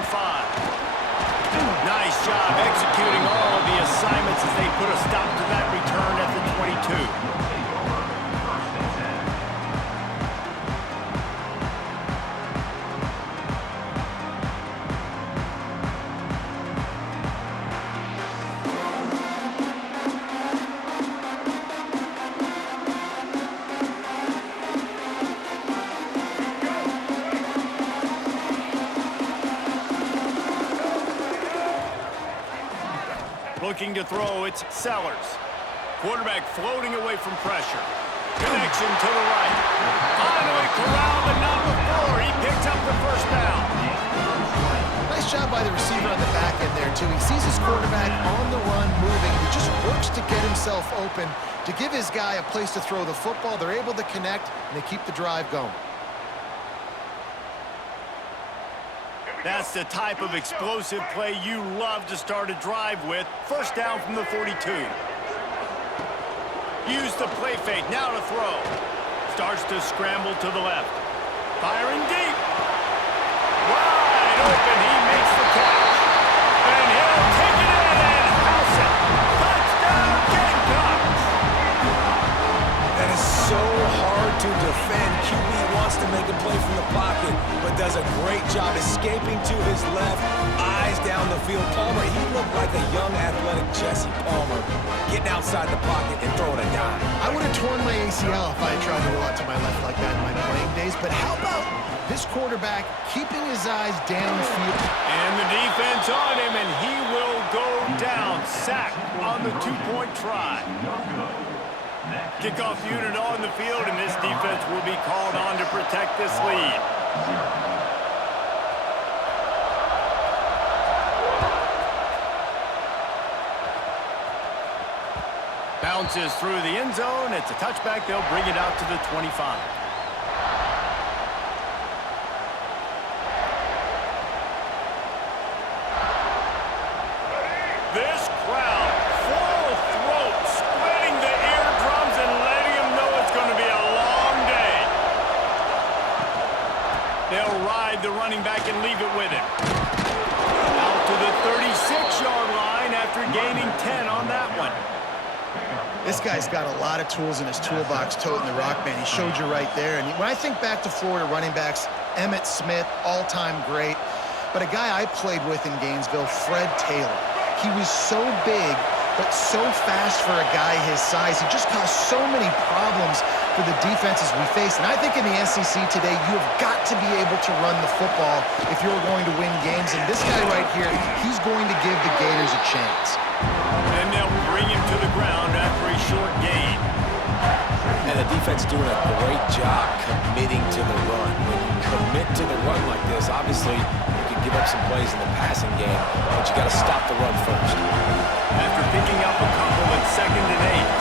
down 5. Nice job executing all of the assignments as they put a stop to that return at the 22. Looking to throw, it's Sellers. Quarterback floating away from pressure. Connection to the right. Finally corralled, but not before. He picks up the first down. Nice job by the receiver on the back end there, too. He sees his quarterback on the run moving. He just works to get himself open to give his guy a place to throw the football. They're able to connect, and they keep the drive going. That's the type of explosive play you love to start a drive with. First down from the 42. Use the play fake, now to throw. Starts to scramble to the left. Firing deep. Wide open, he makes the catch. And he'll take it in and house it. Touchdown, Gamecocks! That is so hard to defend. QB wants to make a play from the pocket, but does a great job escaping to his left, eyes down the field. Palmer, he looked like a young athletic Jesse Palmer, getting outside the pocket and throwing a dime. I would have torn my ACL if I had tried to roll out to my left like that in my playing days, but how about this quarterback keeping his eyes downfield? And the defense on him, and he will go down. Sack on the two-point try. Kickoff unit on the field, and this defense will be called on to protect this lead. Bounces through the end zone. It's a touchback. They'll bring it out to the 25. This crowd, full throat, spreading the eardrums and letting them know it's going to be a long day. They'll ride the running back and leave it with him. Out to the 36-yard line after gaining 10 on that one. This guy's got a lot of tools in his toolbox toting the rock, man. He showed you right there. And when I think back to Florida running backs, Emmitt Smith, all-time great. But a guy I played with in Gainesville, Fred Taylor. He was so big, but so fast for a guy his size. He just caused so many problems for the defenses we face. And I think in the SEC today, you have got to be able to run the football if you're going to win games. And this guy right here, he's going to give the Gators a chance. And they'll bring him to the ground after a short gain. And the defense doing a great job committing to the run. When you commit to the run like this, obviously you can give up some plays in the passing game, but you got to stop the run first. After picking up a couple at 2nd and 8.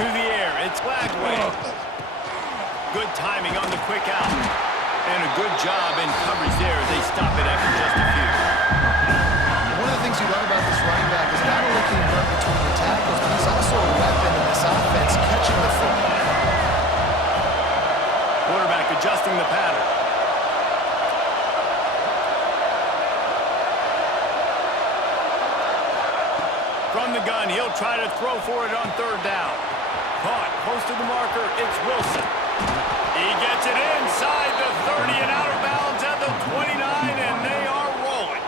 To the air, it's Lagway. Good timing on the quick out. And a good job in coverage there. They stop it after just a few. One of the things you love about this running back is not only can he run between the tackles, but he's also a weapon in this offense, catching the football. Quarterback adjusting the pattern. From the gun, he'll try to throw for it on 3rd down. Caught close to the marker, it's Wilson. He gets it inside the 30 and out of bounds at the 29, and they are rolling.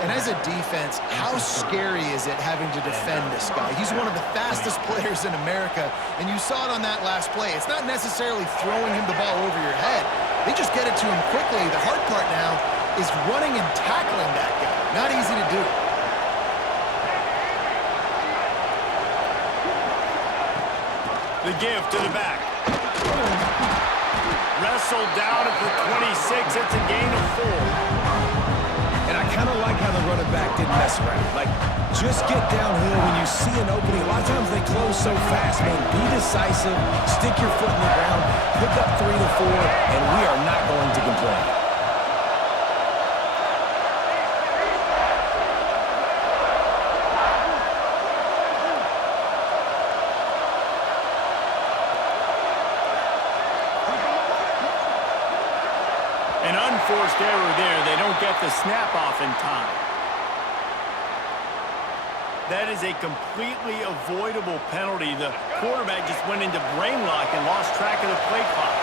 And as a defense, how scary is it having to defend this guy? He's one of the fastest players in America, and you saw it on that last play. It's not necessarily throwing him the ball over your head. They just get it to him quickly. The hard part now is running and tackling that guy. Not easy to do. The give to the back. Wrestled down at the 26. It's a gain of 4. And I kind of like how the running back didn't mess around. Like, just get downhill when you see an opening. A lot of times they close so fast, man. Be decisive, stick your foot in the ground, pick up 3 to 4, and we are not going to complain. forced error there. They don't get the snap off in time. That is a completely avoidable penalty. The quarterback just went into brain lock and lost track of the play clock.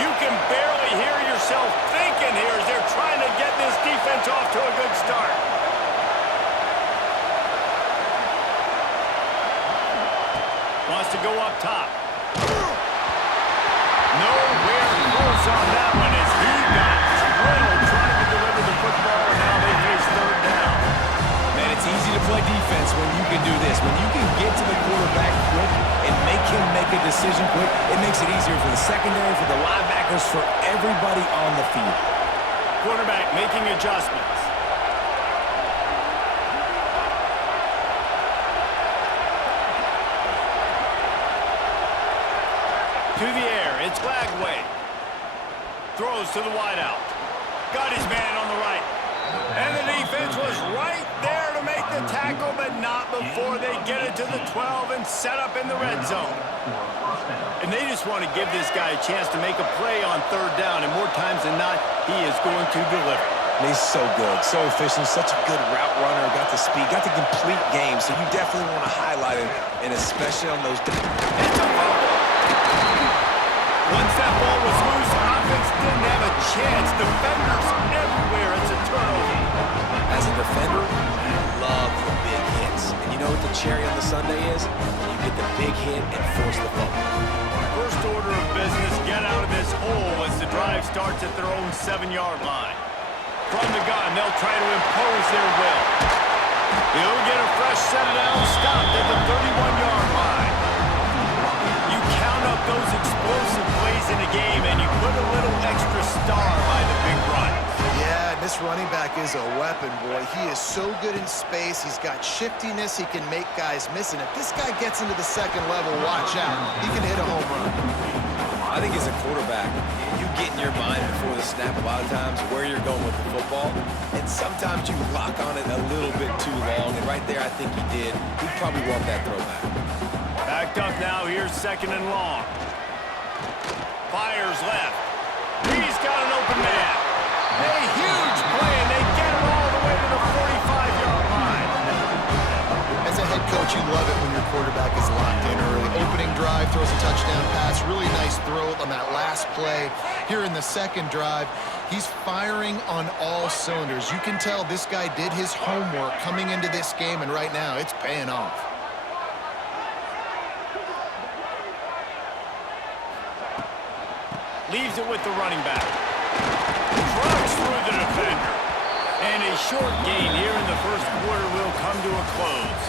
You can barely hear yourself thinking here as they're trying to get this defense off to a good start. Wants to go up top. Nowhere close on that one as he got drilled trying to deliver the football, and now they face third down. Man, it's easy to play defense when you can do this. When you can get to the quarterback quick and make him make a decision quick, it makes it easier for the secondary, for the linebackers, for everybody on the field. Quarterback making adjustments. To the air, it's Lagway. Throws to the wideout. Got his man on the right. And the defense was right there to make the tackle, but not before they get it to the 12 and set up in the red zone. And they just want to give this guy a chance to make a play on third down, and more times than not, he is going to deliver. He's so good, so efficient, such a good route runner, got the speed, got the complete game, so you definitely want to highlight him, and especially on those... It's a fumble! Once that ball was loose, offense didn't have a chance. Defenders everywhere. It's a turnover. As a defender, you love the big hits. And you know what the cherry on the sundae is? You get the big hit and force the fumble. First order of business, get out of this hole as the drive starts at their own 7-yard line. From the gun, they'll try to impose their will. He'll get a fresh set of down, stopped at the 31-yard line. You count up those explosive plays in a game, and you put a little extra star by the big run. Yeah, this running back is a weapon, boy. He is so good in space. He's got shiftiness. He can make guys miss. And if this guy gets into the second level, watch out. He can hit a home run. I think as a quarterback, you get in your mind before the snap a lot of times where you're going with the football, and sometimes you lock on it a little bit too long, and right there I think he did. He'd probably want that throwback. Backed up now, here's second and long. Fires left. He's got an open man. A huge play, and they get him all the way to the 45-yard line. As a head coach, you love it when your quarterback is locked in early. Opening drive, throws a touchdown pass. Really nice throw on that last play. Here in the second drive, he's firing on all cylinders. You can tell this guy did his homework coming into this game, and right now it's paying off. Leaves it with the running back. Trucks through the defender. And a short gain here in the first quarter will come to a close.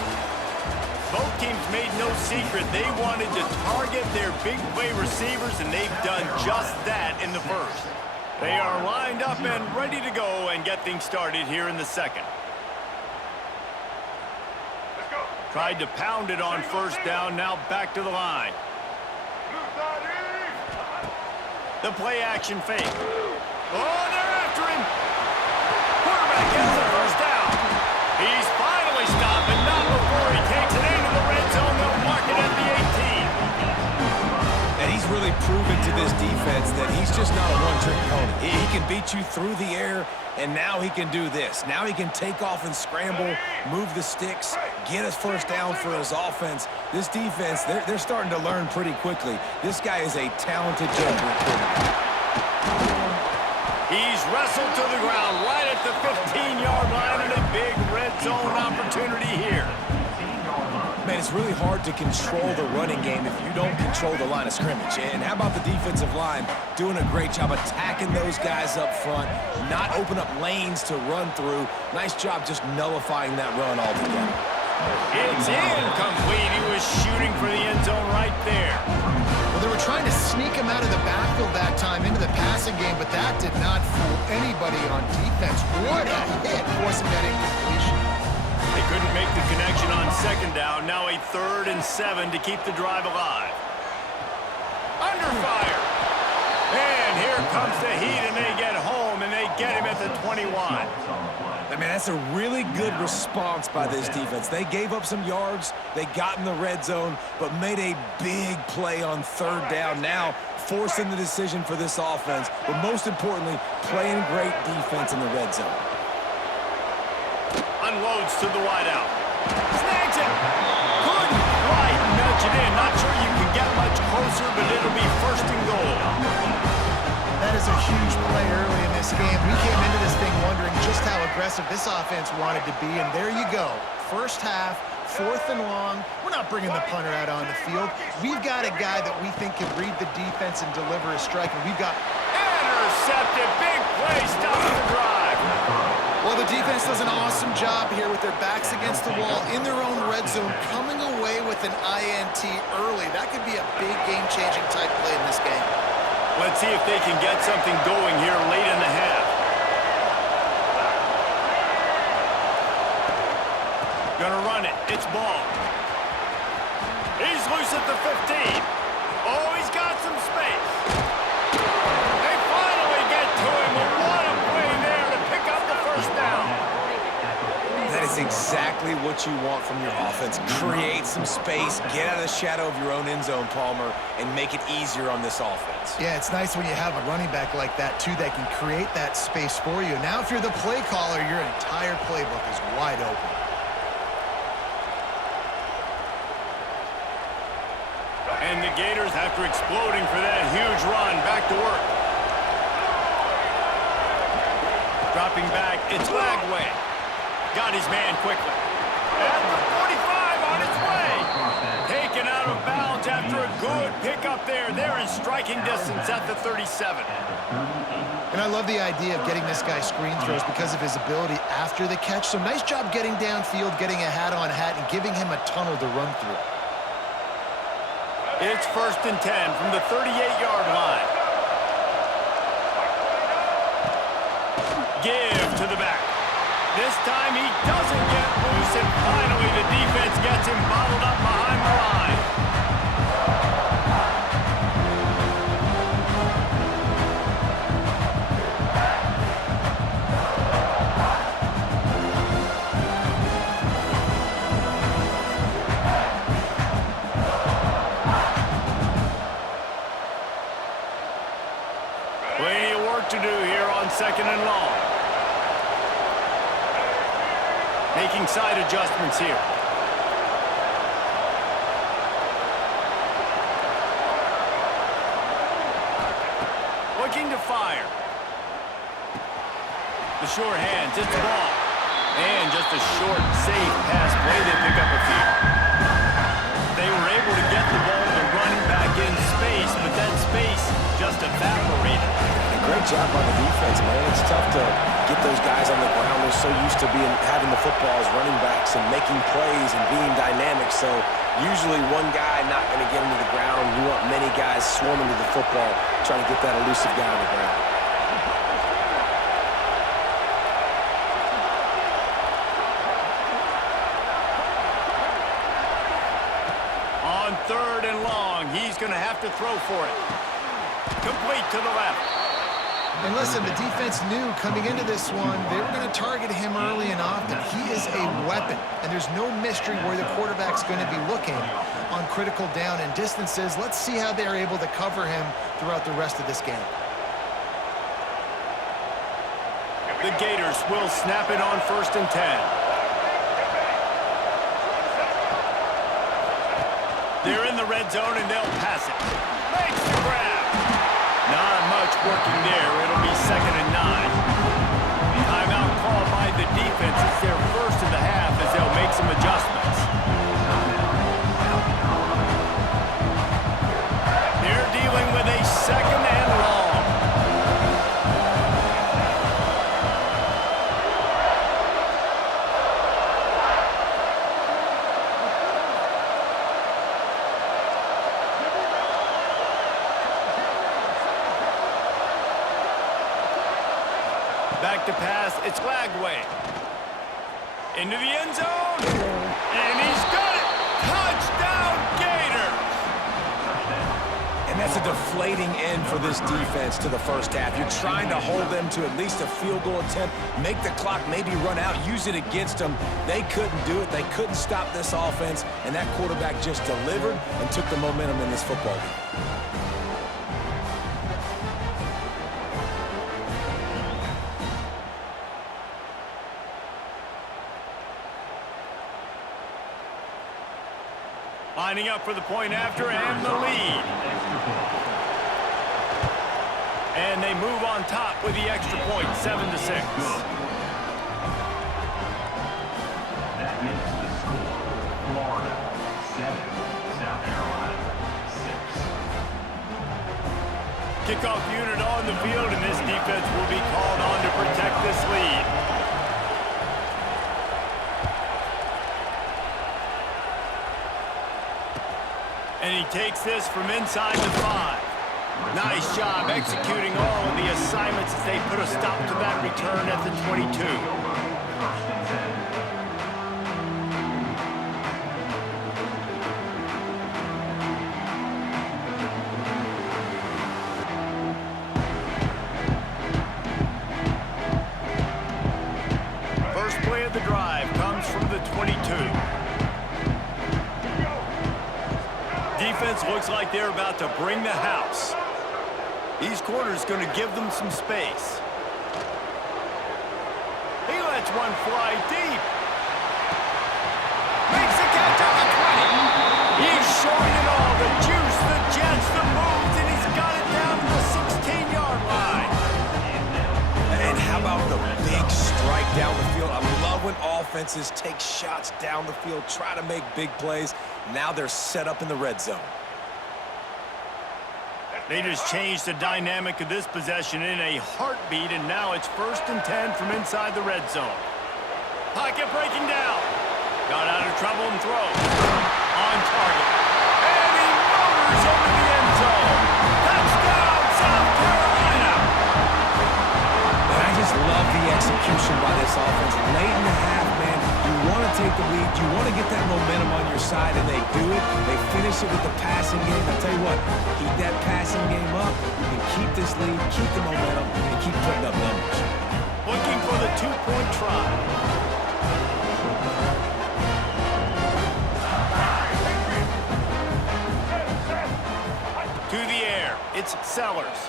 Both teams made no secret they wanted to target their big play receivers, and they've done just that in the first. They are lined up and ready to go and get things started here in the second. Tried to pound it on first down, now back to the line. The play action fake. Oh, they're after him. Quarterback gets the first down. He's finally stopped, but not before he takes it into the red zone. They'll mark it at the 18. And he's really proven to this defense that he's just not a one-trick pony. He can beat you through the air, and now he can do this. Now he can take off and scramble, move the sticks, get us first down for his offense. This defense, they're starting to learn pretty quickly. This guy is a talented jumper. He's wrestled to the ground right at the 15-yard line, and a big red zone opportunity here. Man, it's really hard to control the running game if you don't control the line of scrimmage. And how about the defensive line doing a great job attacking those guys up front, not open up lanes to run through. Nice job just nullifying that run altogether. It's incomplete. He was shooting for the end zone right there. Well, they were trying to sneak him out of the backfield that time into the passing game, but that did not fool anybody on defense. What a hit, forcing that incompletion. They couldn't make the connection on second down. Now a 3rd and 7 to keep the drive alive. Under fire. And here comes the heat, and they get home, and they get him at the 21. I mean, that's a really good response by this defense. They gave up some yards, they got in the red zone, but made a big play on 3rd down. Now, forcing the decision for this offense, but most importantly, playing great defense in the red zone. Unloads to the wideout. Snags it. Couldn't quite nudge it in. Not sure you can get much closer, but it'll be first and goal. That is a huge play early in this game. We came into this thing wondering just how aggressive this offense wanted to be, and there you go. First half, 4th and long. We're not bringing the punter out on the field. We've got a guy that we think can read the defense and deliver a strike, and we've got... Intercepted. Big play. Stops the drive. Well, the defense does an awesome job here with their backs against the wall in their own red zone, coming away with an INT early. That could be a big game-changing type play in this game. Let's see if they can get something going here late in the half. Gonna run it. It's ball. He's loose at the 15. Oh, he's got some space. They finally get to him. But what a play there to pick up the first down. That is exactly what you want from your offense. Create some space, get out of the shadow of your own end zone, Palmer, and make it easier on this offense. Yeah, it's nice when you have a running back like that, too, that can create that space for you. Now, if you're the play caller, your entire playbook is wide open. And the Gators, after exploding for that huge run, back to work. Dropping back, it's Lagway. Got his man quickly. At the 45 on its way. Taken out of bounds after a good pickup there. They're in striking distance at the 37. And I love the idea of getting this guy screen throws because of his ability after the catch. So nice job getting downfield, getting a hat-on-hat, and giving him a tunnel to run through. It's 1st and 10 from the 38-yard line. Give to the back. This time he doesn't get loose, and finally the defense gets him bottled up behind the line. Plenty of work to do here on 2nd and long. Making side adjustments here. Looking to fire. The short hands, it's the ball. And just a short, safe pass play. They pick up a few. They were able to get the ball to run back in space, but that space just evaporated. Great job on the defense, man. It's tough to get those guys on the ground. They're so used to having the football as running backs and making plays and being dynamic. So usually one guy not going to get into the ground. You want many guys swarming to the football, trying to get that elusive guy on the ground. On 3rd and long, he's going to have to throw for it. Complete to the left. And listen, the defense knew coming into this one, they were going to target him early and often. He is a weapon, and there's no mystery where the quarterback's going to be looking on critical down and distances. Let's see how they're able to cover him throughout the rest of this game. The Gators will snap it on 1st and 10. They're in the red zone, and they'll pass it. Makes the grab. Not much working there. It'll be 2nd and 9. Timeout called by the defense. It's their first of the half as they'll make some adjustments. They're dealing with a 2nd and long. Back to pass, it's Lagway. Into the end zone, and he's got it! Touchdown, Gators! And that's a deflating end for this defense to the first half. You're trying to hold them to at least a field goal attempt, make the clock maybe run out, use it against them. They couldn't do it. They couldn't stop this offense, and that quarterback just delivered and took the momentum in this football game. Lining up for the point after and the lead. And they move on top with the extra point, 7-6. That makes the score Florida 7, South Carolina 6. Kickoff unit on the field, and this defense will be called on to protect this lead. And he takes this from inside the 5. Nice job executing all of the assignments as they put a stop to that return at the 22. First play of the drive comes from the 22. Defense looks like they're about to bring the house. These corners going to give them some space. He lets one fly deep. Makes the catch on the 20. He's showing it all. The juice, the jets, the moves, and he's got it down to the 16-yard line. And how about the big strike down the field? I love when offenses take shots down the field, try to make big plays. Now they're set up in the red zone. They just changed the dynamic of this possession in a heartbeat, and now it's 1st and 10 from inside the red zone. Pocket breaking down. Got out of trouble and throws. On target. And he motors into the end zone. Touchdown, South Carolina! And I just love the execution by this offense. Late in the half, man, you want to take the lead, you want to get that momentum on your side, and they do it. They finish it with the passing game. I'll tell you what, keep that passing game up. You can keep this lead, keep the momentum, and keep putting up numbers. Looking for the 2-point try. To the air, it's Sellers.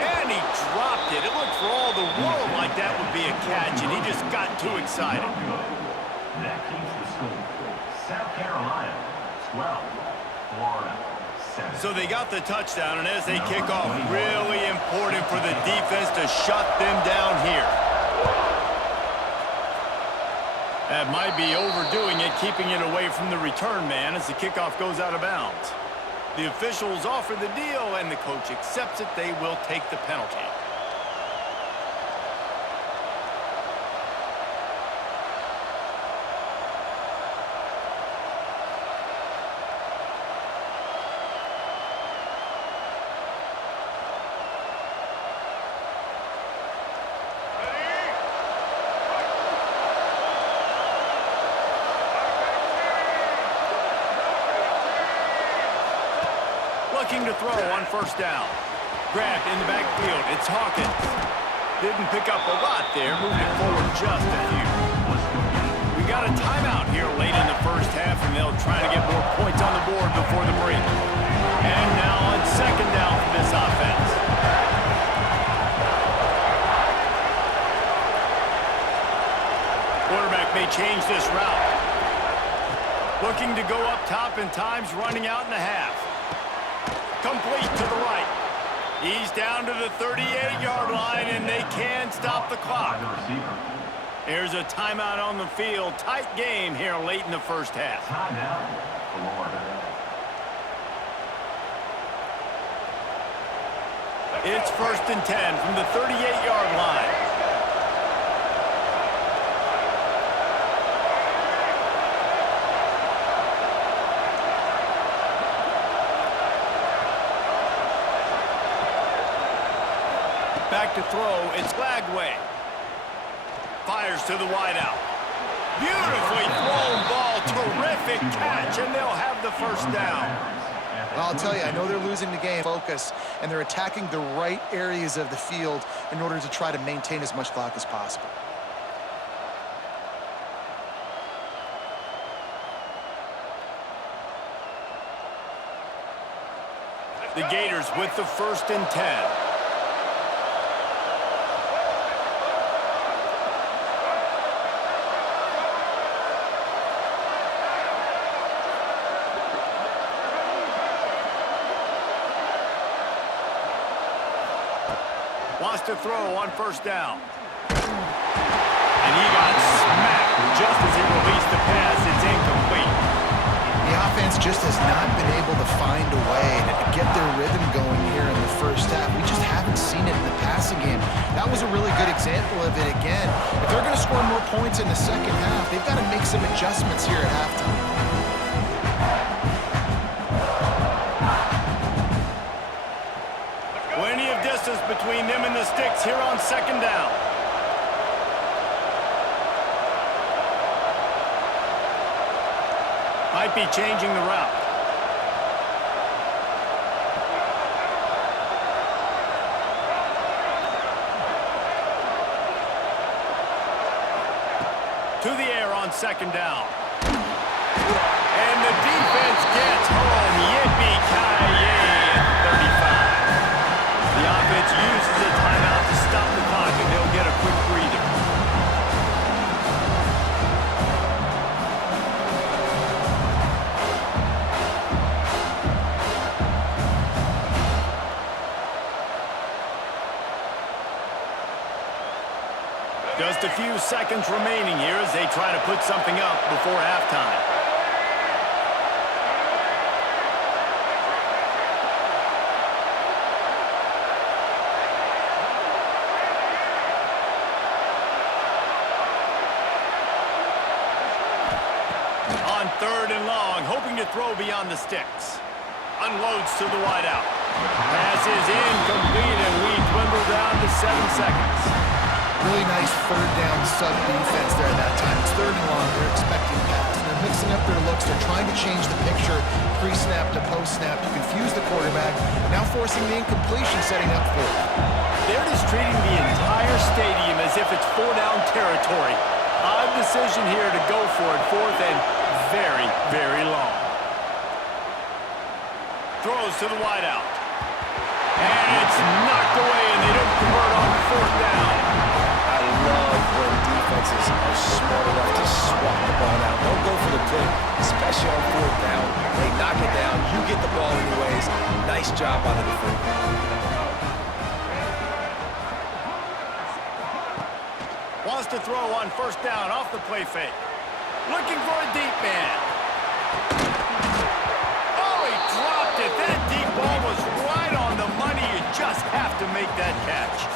And he dropped it. It looked for all the world like that would be a catch, and he just got too excited. That keeps the score South Carolina 12, Florida 7. So they got the touchdown, and as they kick off, really important for the defense to shut them down here. That might be overdoing it, keeping it away from the return man as the kickoff goes out of bounds. The officials offer the deal, and the coach accepts it. They will take the penalty. Looking to throw on 1st down. Grabbed in the backfield. It's Hawkins. Didn't pick up a lot there. Moved it forward just a few. We got a timeout here late in the 1st half, and they'll try to get more points on the board before the break. And now on 2nd down for this offense. Quarterback may change this route. Looking to go up top, and time's running out in the half. Complete to the right. He's down to the 38-yard line, and they can stop the clock. There's a timeout on the field. Tight game here late in the 1st half. Timeout, Florida. It's 1st and 10 from the 38-yard line. Back to throw, it's Lagway. Fires to the wideout. Beautifully thrown ball, terrific catch, and they'll have the 1st down. I'll tell you, I know they're losing the game focus, and they're attacking the right areas of the field in order to try to maintain as much clock as possible. The Gators with the 1st and 10. Wants to throw on first down. And he got smacked just as he released the pass. It's incomplete. The offense just has not been able to find a way to get their rhythm going here in the first half. We just haven't seen it in the passing game. That was a really good example of it again. If they're going to score more points in the second half, they've got to make some adjustments here at halftime. Plenty of distance between them and the sticks here on second down. Might be changing the route. To the air on second down. And the defense gets home. Yippee-ki-yay at 35. The offense uses a timeout to stop the clock, and they'll get a quick breather. Just a few seconds remaining here as they try to put something up before halftime. On third and long, hoping to throw beyond the sticks. Unloads to the wideout. Pass is incomplete, and we dwindle down to 7 seconds. Really nice third down sub defense there at that time. It's third and long. They're expecting pass. And they're mixing up their looks. They're trying to change the picture pre-snap to post-snap to confuse the quarterback. Now forcing the incompletion, setting up fourth. They're just treating the entire stadium as if it's four-down territory. Odd decision here to go for it. Fourth and very, very long. Throws to the wideout. And it's knocked away, and they don't convert on fourth down. I love when defenses are smart enough to swat the ball out. Don't go for the pick, especially on fourth down. They knock it down. You get the ball anyways. Nice job by the defender. Wants to throw on first down off the play fake. Looking for a deep man. Oh, he dropped it. That deep ball was right on the money. You just have to make that catch.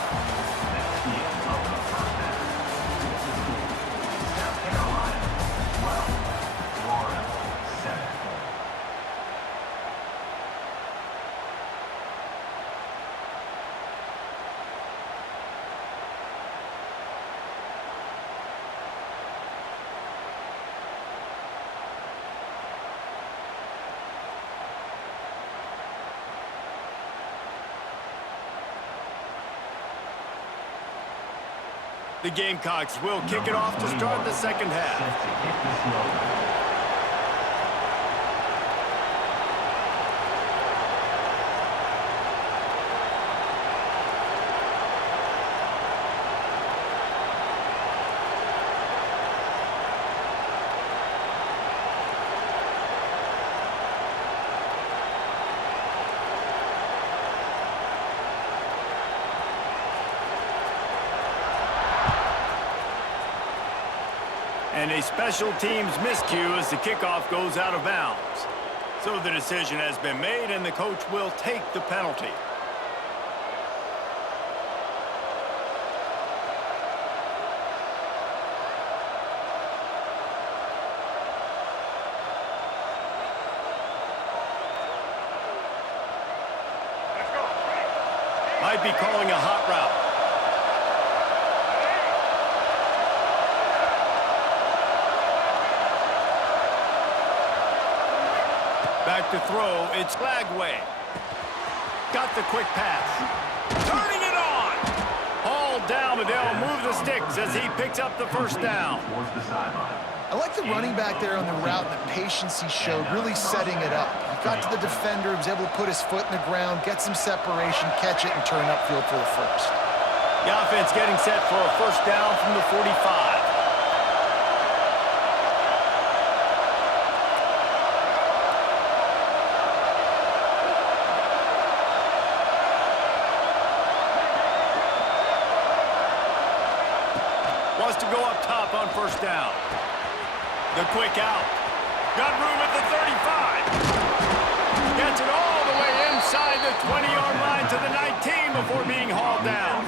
The Gamecocks will kick it off to start the second half. And a special teams miscue as the kickoff goes out of bounds. So the decision has been made, and the coach will take the penalty. Might be calling a hot route. Back to throw, it's Lagway. Got the quick pass. Turning it on! All down, but they'll move the sticks as he picks up the first down. I like the running back there on the route and the patience he showed, really setting it up. He got to the defender, he was able to put his foot in the ground, get some separation, catch it, and turn upfield for the first. The offense getting set for a first down from the 45. first down. The quick out. Got room at the 35. Gets it all the way inside the 20-yard line to the 19 before being hauled down.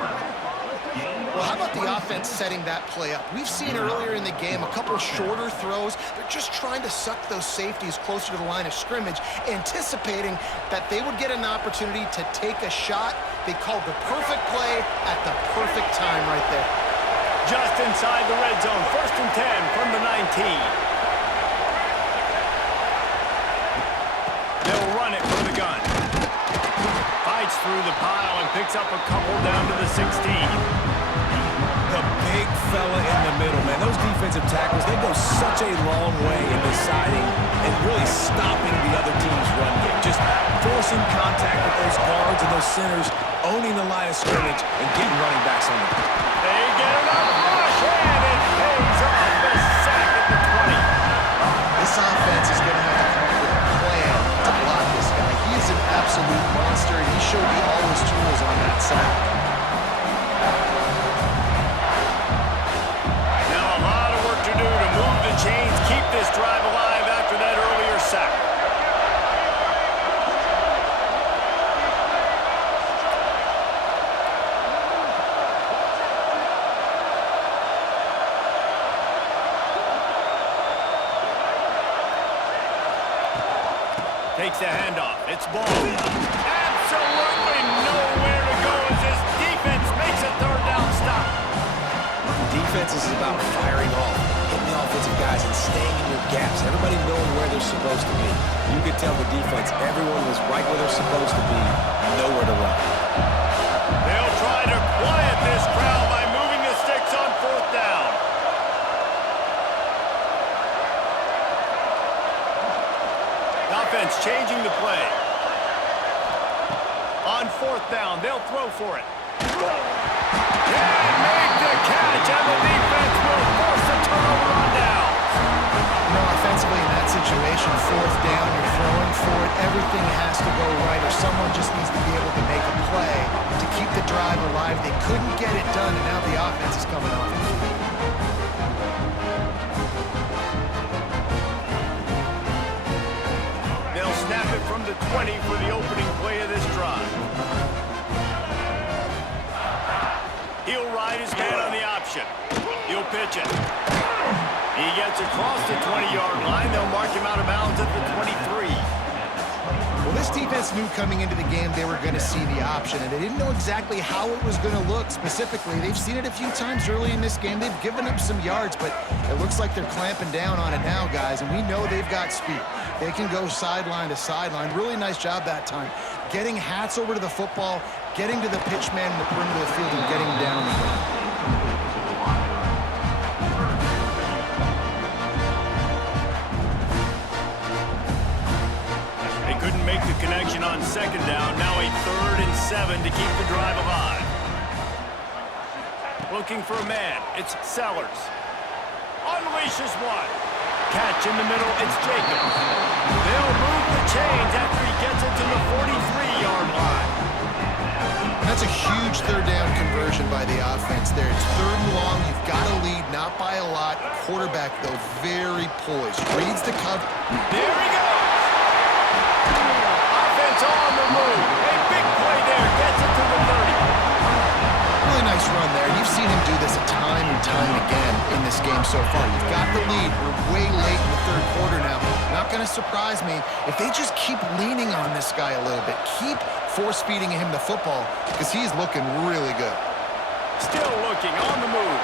Well, how about the offense setting that play up? We've seen earlier in the game a couple shorter throws. They're just trying to suck those safeties closer to the line of scrimmage, anticipating that they would get an opportunity to take a shot. They called the perfect play at the perfect time right there. Just inside the red zone, 1st and 10 from the 19. They'll run it from the gun. Fights through the pile and picks up a couple down to the 16. The big fella in the middle, man. Those defensive tackles, they go such a long way in deciding and really stopping the other team's run game. Just forcing contact with those guards and those centers, owning the line of scrimmage, and getting running backs on them. They get enough rush, and it pays off the sack at the 20. This offense is going to have to come up with a plan to block this guy. He is an absolute monster, and he showed you all his tools on that sack. Now a lot of work to do to move the chains, keep this drive alive after that earlier sack. Takes the handoff. It's ball. Absolutely nowhere to go as this defense makes a 3rd down stop. Defense is about firing off, hitting the offensive guys, and staying in your gaps. Everybody knowing where they're supposed to be. You could tell the defense, everyone was right where they're supposed to be, nowhere to run. They'll try to quiet this crowd by moving the sticks on 4th down. Offense changing the play. On 4th down, they'll throw for it. Can't make the catch, and the defense will force a turnover on downs. You know, offensively in that situation, 4th down, you're throwing for it. Everything has to go right, or someone just needs to be able to make a play to keep the drive alive. They couldn't get it done, and now the offense is coming off it. They'll snap it from the 20 for the opening play of this drive. He'll ride his man on the option. He'll pitch it. He gets across the 20-yard line. They'll mark him out of bounds at the 23. Well, this defense knew coming into the game they were going to see the option, and they didn't know exactly how it was going to look specifically. They've seen it a few times early in this game. They've given up some yards, but it looks like they're clamping down on it now, guys, and we know they've got speed. They can go sideline to sideline. Really nice job that time. Getting hats over to the football, getting to the pitch man in the perimeter of the field, and getting him down on the ground. Couldn't make the connection on 2nd down. Now a 3rd and 7 to keep the drive alive. Looking for a man. It's Sellers. Unleashes one. Catch in the middle. It's Jacobs. They'll move the chains after he gets it to the 43-yard line. And that's a huge 3rd down conversion by the offense there. It's 3rd and long. You've got to lead, not by a lot. Quarterback, though, very poised. Reads the cover. There he goes. On the move. A big play there. Gets it to the 30. Really nice run there. You've seen him do this time and time again in this game so far. You've got the lead. We're way late in the 3rd quarter now. Not going to surprise me if they just keep leaning on this guy a little bit. Keep force-feeding him the football because he's looking really good. Still looking on the move.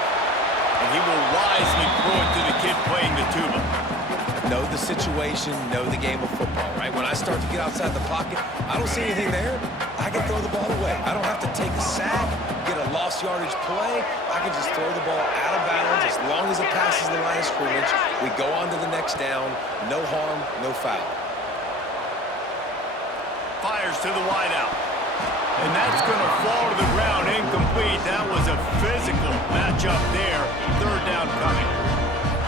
And he will wisely throw it to the kid playing the tuba. Know the situation, know the game of football, right? When I start to get outside the pocket, I don't see anything there. I can throw the ball away. I don't have to take a sack, get a lost yardage play. I can just throw the ball out of bounds as long as it passes the line of scrimmage. We go on to the next down. No harm, no foul. Fires to the wideout. And that's going to fall to the ground incomplete. That was a physical matchup there. 3rd down coming.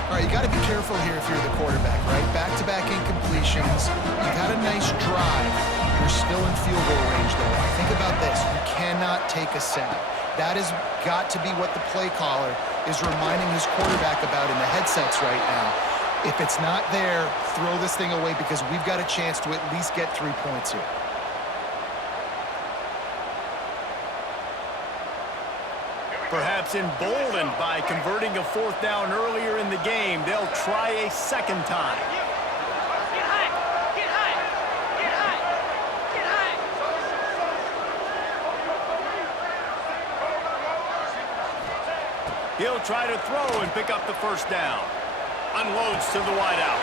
All right, you got to be careful here if you're the quarterback, right? Back-to-back incompletions. You've had a nice drive. You're still in field goal range, though. Think about this. You cannot take a sack. That has got to be what the play caller is reminding his quarterback about in the headsets right now. If it's not there, throw this thing away because we've got a chance to at least get 3 points here. Perhaps emboldened by converting a 4th down earlier in the game, they'll try a second time. Get high! Get high! Get high! Get high! He'll try to throw and pick up the 1st down. Unloads to the wideout.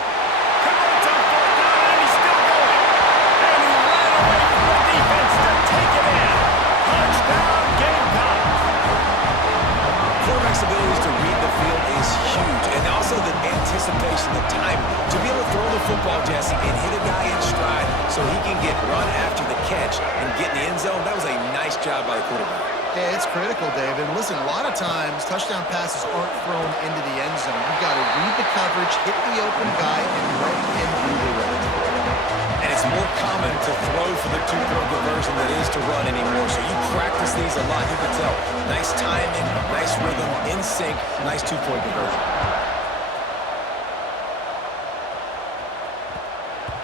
Converts on 4th down, and he's still going. And he ran away from the defense to take it in. Touchdown, Gamecocks. Quarterback's abilities to read the field is huge, and also the anticipation, the time to be able to throw the football, Jesse, and hit a guy in stride so he can get run after the catch and get in the end zone. That was a nice job by the quarterback. Yeah, it's critical, David. Listen, a lot of times touchdown passes aren't thrown into the end zone. You've got to read the coverage, hit the open guy, and let him do the rest. And it's more common to throw for the 2-point conversion than it is to run anymore. So you practice these a lot. You can tell. Nice timing, nice rhythm, in sync, nice 2-point conversion.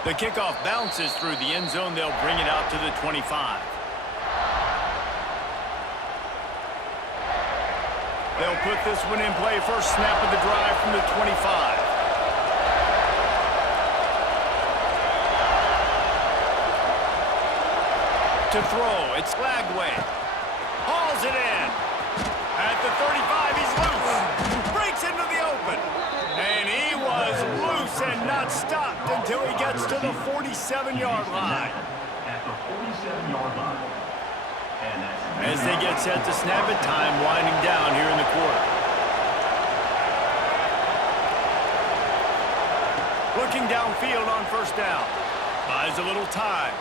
The kickoff bounces through the end zone. They'll bring it out to the 25. They'll put this one in play. First snap of the drive from the 25. To throw, it's Lagway. Hauls it in. At the 35, he's loose. Breaks into the open. And he was loose and not stopped until he gets to the 47-yard line. At the 47-yard line. And that's As they get set to snap it, time winding down here in the quarter. Looking downfield on 1st down. Buys a little time.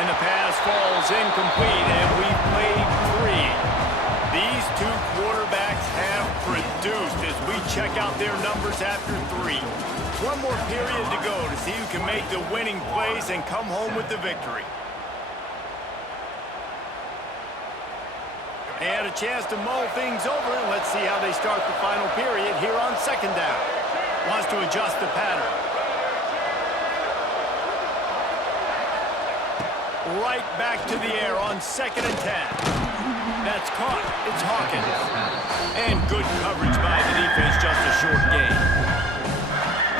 And the pass falls incomplete, and we've played 3. These two quarterbacks have produced as we check out their numbers after 3. One more period to go to see who can make the winning plays and come home with the victory. They had a chance to mull things over, and let's see how they start the final period here on 2nd down. Wants to adjust the pattern. Right back to the air on 2nd and 10. That's caught. It's Hawkins. And good coverage by the defense, just a short gain.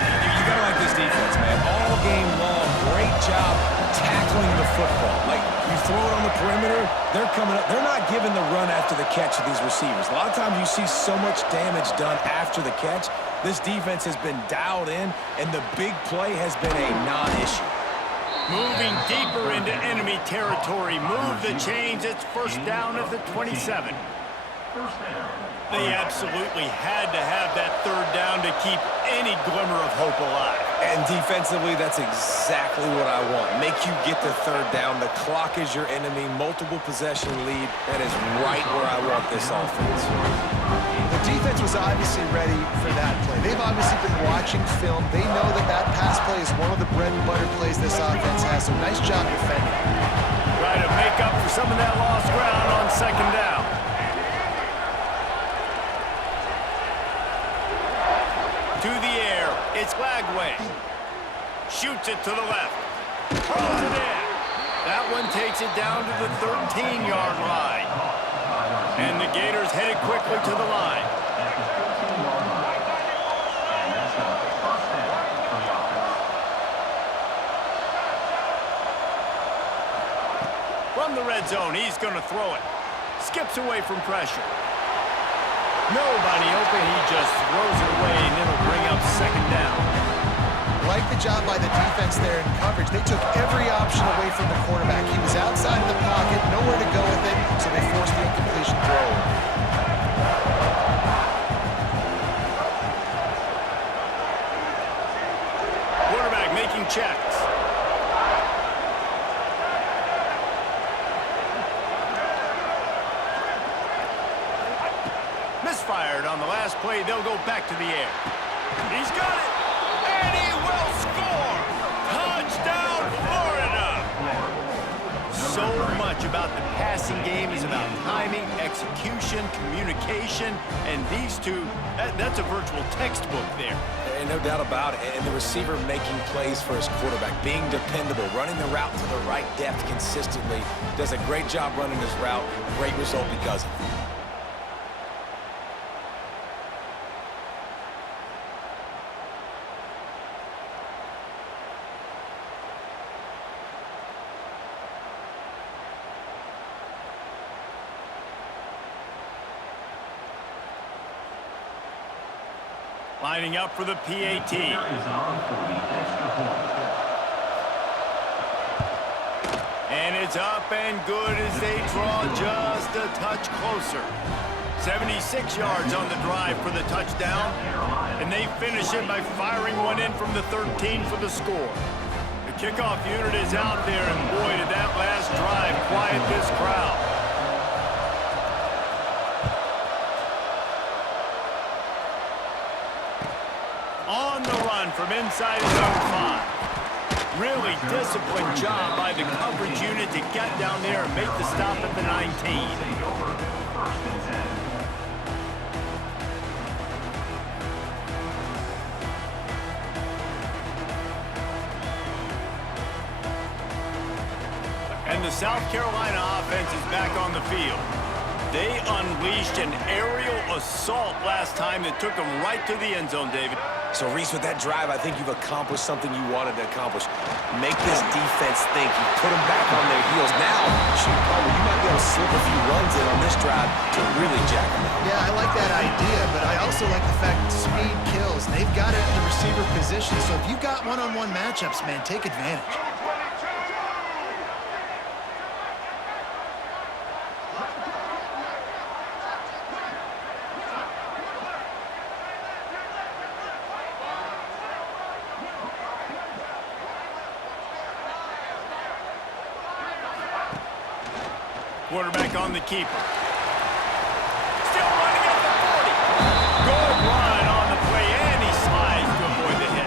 You gotta like this defense, man. All game long, great job tackling the football. Like, you throw it on the perimeter, they're coming up. They're not giving the run after the catch to these receivers. A lot of times you see so much damage done after the catch. This defense has been dialed in, and the big play has been a non-issue. Moving deeper into enemy territory. Move the chains. It's 1st down at the 27. first down. They absolutely had to have that 3rd down to keep any glimmer of hope alive. And defensively, that's exactly what I want. Make you get the 3rd down. The clock is your enemy. Multiple possession lead. That is right where I want this offense. The defense was obviously ready for that play. They've obviously been watching film. They know that that pass play is one of the bread and butter plays this offense has. So nice job defending. Try to make up for some of that lost ground on 2nd down. To the air, it's Lagway. Shoots it to the left. Throws it in. That one takes it down to the 13-yard line. And the Gators headed quickly to the line. At the 13-yard line. And that's a first down for the offense. From the red zone, he's going to throw it. Skips away from pressure. Nobody open, he just throws it away, and it'll bring up 2nd down. Like the job by the defense there in coverage. They took every option away from the quarterback. He was outside of the pocket, nowhere to go with it, so they forced the incompletion throw. Quarterback making checks. Misfired on the last play. They'll go back to the air. He's got it, and he will score. Touchdown, Florida. So much about the passing game is about timing, execution, motion, communication, and these two, that's a virtual textbook there. And no doubt about it. And the receiver making plays for his quarterback, being dependable, running the route to the right depth consistently, does a great job running his route. Great result because of it. Lining up for the PAT. Here is on for the extra point. And it's up and good as they draw just a touch closer. 76 yards on the drive for the touchdown. And they finish it by firing one in from the 13 for the score. The kickoff unit is out there, and boy, did that last drive quiet this crowd. On the run from inside his own 5. Really disciplined job by the coverage unit to get down there and make the stop at the 19. Take over. First and 10. And the South Carolina offense is back on the field. They unleashed an aerial assault last time that took them right to the end zone, David. So, Reese, with that drive, I think you've accomplished something you wanted to accomplish. Make this defense think. You put them back on their heels. Now, shoot, Palmer, you might be able to slip a few runs in on this drive to really jack them up. Yeah, I like that idea, but I also like the fact that speed kills. And they've got it in the receiver position, so if you've got one-on-one matchups, man, take advantage. Quarterback on the keeper. Still running at the 40. Good run on the play, and he slides to avoid the hit.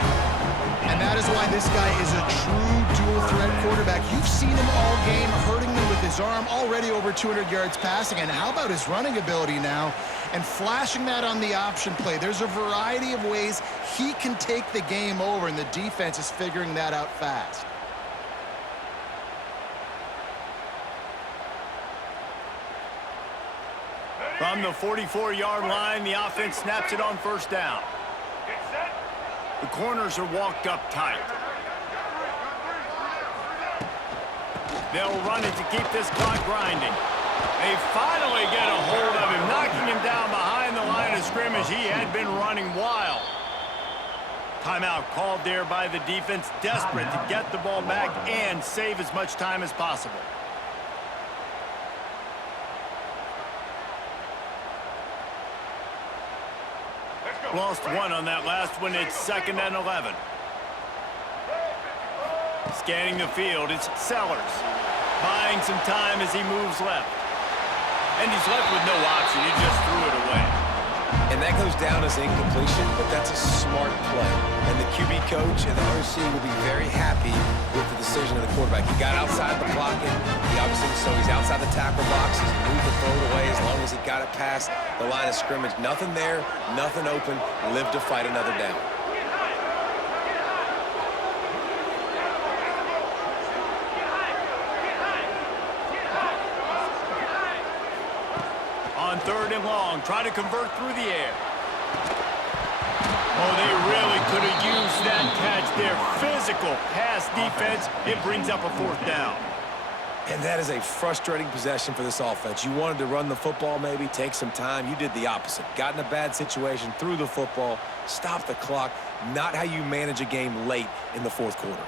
And that is why this guy is a true dual-threat quarterback. You've seen him all game, hurting them with his arm, already over 200 yards passing. And how about his running ability now? And flashing that on the option play. There's a variety of ways he can take the game over, and the defense is figuring that out fast. From the 44-yard line, the offense snaps it on first down. The corners are walked up tight. They'll run it to keep this clock grinding. They finally get a hold of him, knocking him down behind the line of scrimmage. He had been running wild. Timeout called there by the defense, desperate to get the ball back and save as much time as possible. Lost one on that last one. It's 2nd and 11. Scanning the field, it's Sellers. Buying some time as he moves left. And he's left with no option. He just threw it away. And that goes down as incompletion, but that's a smart play. And the QB coach and the OC will be very happy with the decision of the quarterback. He got outside the pocket. He obviously, so he's outside the tackle box. He's moved the throw away as long as he got it past the line of scrimmage. Nothing there, nothing open. Live to fight another down. On 3rd and long, try to convert through the air. Oh, they really could have used that catch there. Physical pass defense. It brings up a 4th down. And that is a frustrating possession for this offense. You wanted to run the football maybe, take some time. You did the opposite. Got in a bad situation, threw the football, stopped the clock. Not how you manage a game late in the 4th quarter.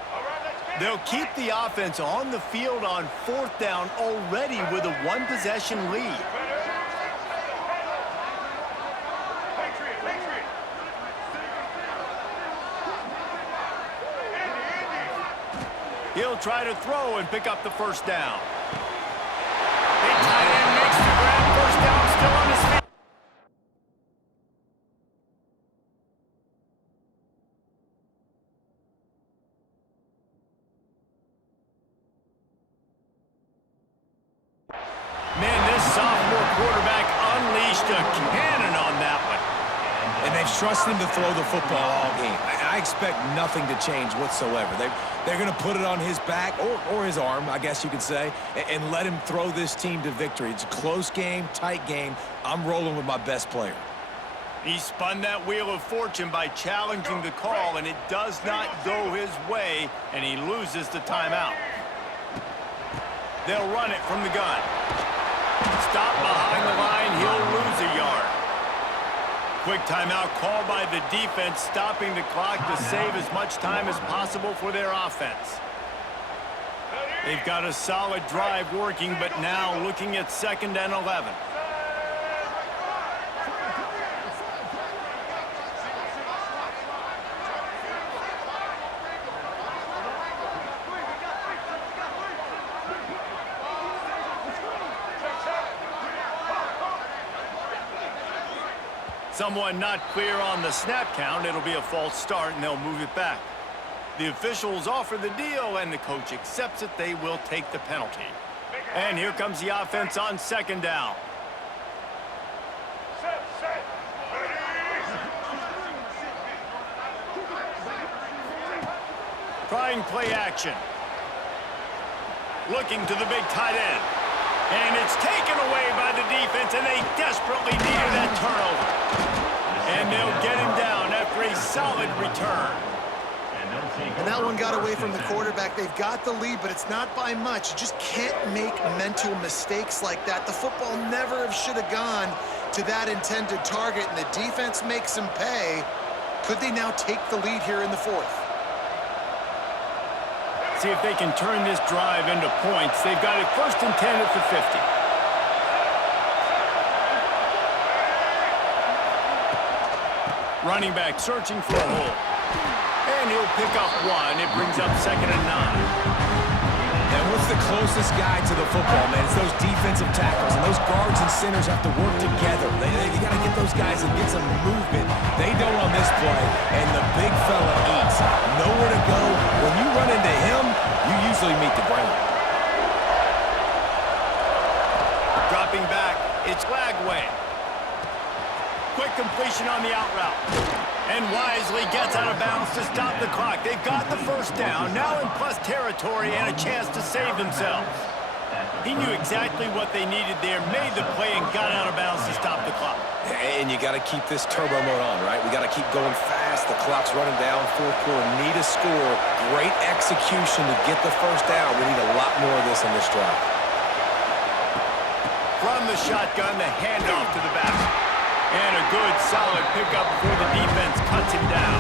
They'll keep the offense on the field on 4th down already with a 1-possession lead. He'll try to throw and pick up the 1st down. Big tight end makes the grab. 1st down, still on his feet. Man, this sophomore quarterback trust him to throw the football all game. I expect nothing to change whatsoever. They're going to put it on his back, or his arm, I guess you could say, and let him throw this team to victory. It's a close game, tight game. I'm rolling with my best player. He spun that wheel of fortune by challenging the call, and it does not go his way, and he loses the timeout. They'll run it from the gun. Stop behind the line, he'll lose a yard. Quick timeout called by the defense, stopping the clock to save as much time as possible for their offense. They've got a solid drive working, but now looking at 2nd and 11. Someone not clear on the snap count. It'll be a false start, and they'll move it back. The officials offer the deal, and the coach accepts it. They will take the penalty. And here comes the offense on 2nd down. Trying play action. Looking to the big tight end. And it's taken away by the defense, and they desperately needed that turnover. And they'll get him down after a solid return. And that one got away from the quarterback. They've got the lead, but it's not by much. You just can't make mental mistakes like that. The football never should have gone to that intended target, and the defense makes them pay. Could they now take the lead here in the 4th? See if they can turn this drive into points. They've got it 1st and 10 at the 50. Running back searching for a hole. And he'll pick up 1. It brings up 2nd and 9. And what's the closest guy to the football, man? It's those defensive tackles, and those guards and centers have to work together. You got to get those guys and get some movement. They don't on this play, and the big fella eats. Nowhere to go. When you run into him, you usually meet the ground. Dropping back, it's Lagway. Quick completion on the out route. And wisely gets out of bounds to stop the clock. They've got the 1st down, now in plus territory and a chance to save themselves. He knew exactly what they needed there, made the play, and got out of bounds to stop the clock. And you got to keep this turbo mode on, right? We got to keep going fast. The clock's running down. 4th quarter, need a score. Great execution to get the 1st down. We need a lot more of this in this drive. From the shotgun, the handoff to the back. And a good, solid pickup before the defense cuts him down.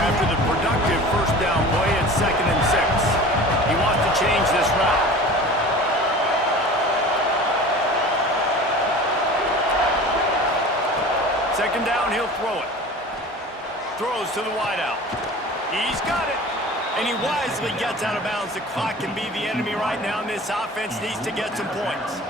After the productive 1st down play, it's 2nd and 6. He wants to change this route. Second down, he'll throw it. Throws to the wideout. He's got it. And he wisely gets out of bounds. The clock can be the enemy right now, and this offense needs to get some points.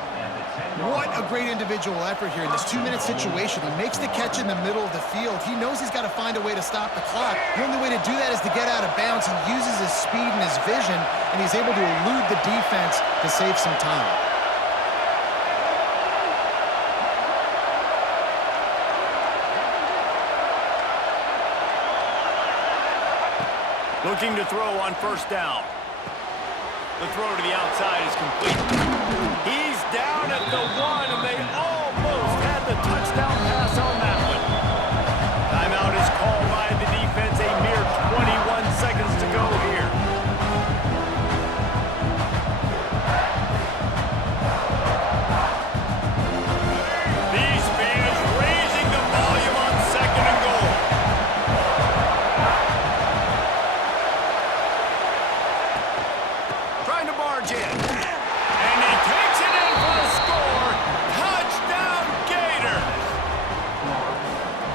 What a great individual effort here in this 2-minute situation. He makes the catch in the middle of the field. He knows he's got to find a way to stop the clock. The only way to do that is to get out of bounds. He uses his speed and his vision, and he's able to elude the defense to save some time. Looking to throw on 1st down. The throw to the outside is complete. He's down at the 1, and they almost had the touchdown pass on that one. Timeout is called by the defense. A mere 21 seconds to go here. These fans raising the volume on 2nd and goal. Trying to barge in. And he takes it in for a score. Touchdown, Gators.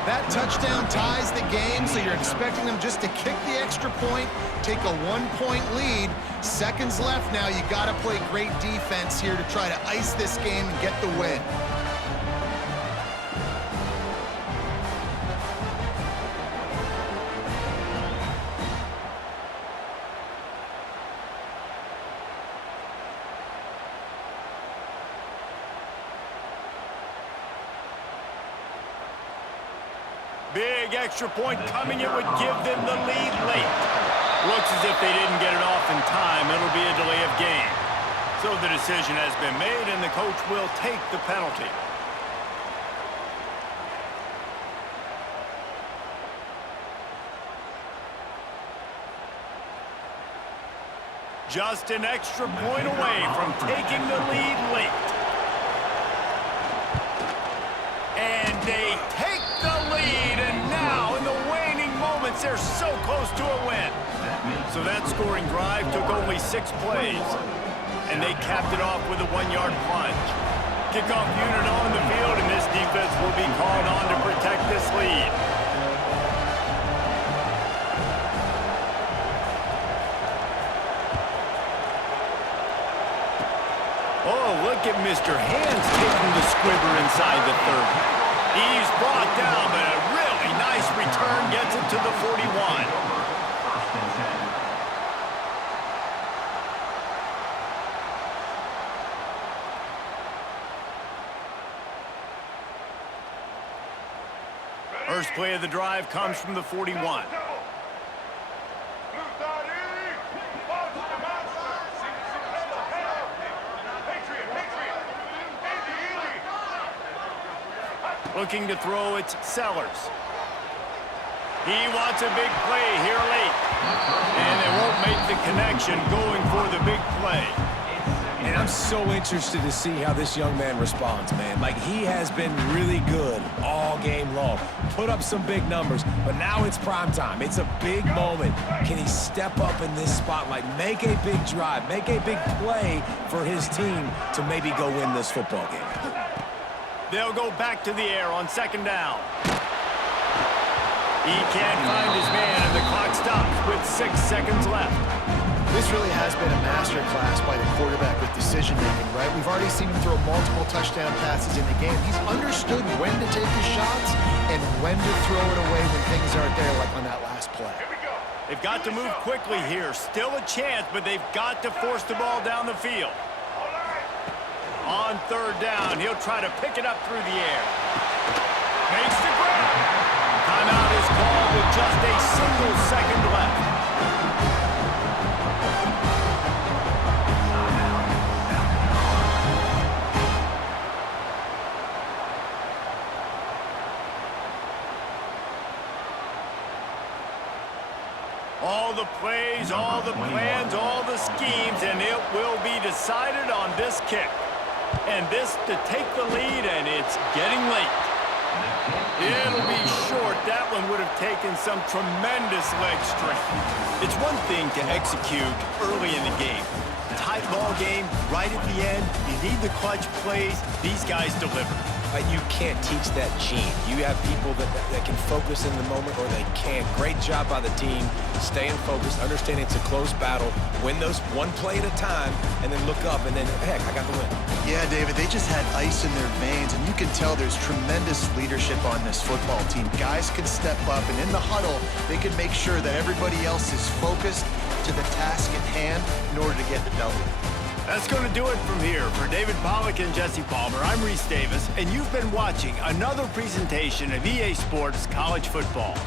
That touchdown ties the game, so you're expecting them just to kick the extra point, take a 1-point lead. Seconds left now. You got to play great defense here to try to ice this game and get the win. Big extra point coming. It would give them the lead late. Looks as if they didn't get it off in time. It'll be a delay of game. So the decision has been made, and the coach will take the penalty. Just an extra point away from taking the lead late. And they take the lead, and now in the waning moments, they're so close to a win. So that scoring drive took only 6 plays, and they capped it off with a 1-yard plunge. Kickoff unit on the field, and this defense will be called on to protect this lead. Oh, look at Mr. Hands taking the squibber inside the 30. He's brought down, but a really nice return gets him to the 41. First and 10. First play of the drive comes from the 41. Looking to throw, it's Sellers. He wants a big play here late. And they won't make the connection going for the big play. And I'm so interested to see how this young man responds, man. Like, he has been really good all game long. Put up some big numbers, but now it's prime time. It's a big moment. Can he step up in this spotlight, make a big drive, make a big play for his team to maybe go win this football game? They'll go back to the air on second down. He can't find his man, and the clock stops with 6 seconds left. This really has been a masterclass by the quarterback with decision-making, right? We've already seen him throw multiple touchdown passes in the game. He's understood when to take his shots and when to throw it away when things aren't there, like on that last play. They've got to move quickly here. Still a chance, but they've got to force the ball down the field. On third down, he'll try to pick it up through the air. Makes the grab. Timeout is called with just a single second left. All the plays, all the plans, all the schemes, and it will be decided on this kick. And this to take the lead, and it's getting late. It'll be short. That one would have taken some tremendous leg strength. It's one thing to execute early in the game. Tight ball game, right at the end. You need the clutch plays. These guys deliver. You can't teach that gene. You have people that can focus in the moment or they can't. Great job by the team, staying focused, understanding it's a close battle, win those one play at a time, and then look up and then, heck, I got the win. Yeah, David, they just had ice in their veins, and you can tell there's tremendous leadership on this football team. Guys can step up, and in the huddle, they can make sure that everybody else is focused to the task at hand in order to get the W. That's going to do it from here. For David Pollack and Jesse Palmer, I'm Reese Davis, and you've been watching another presentation of EA Sports College Football.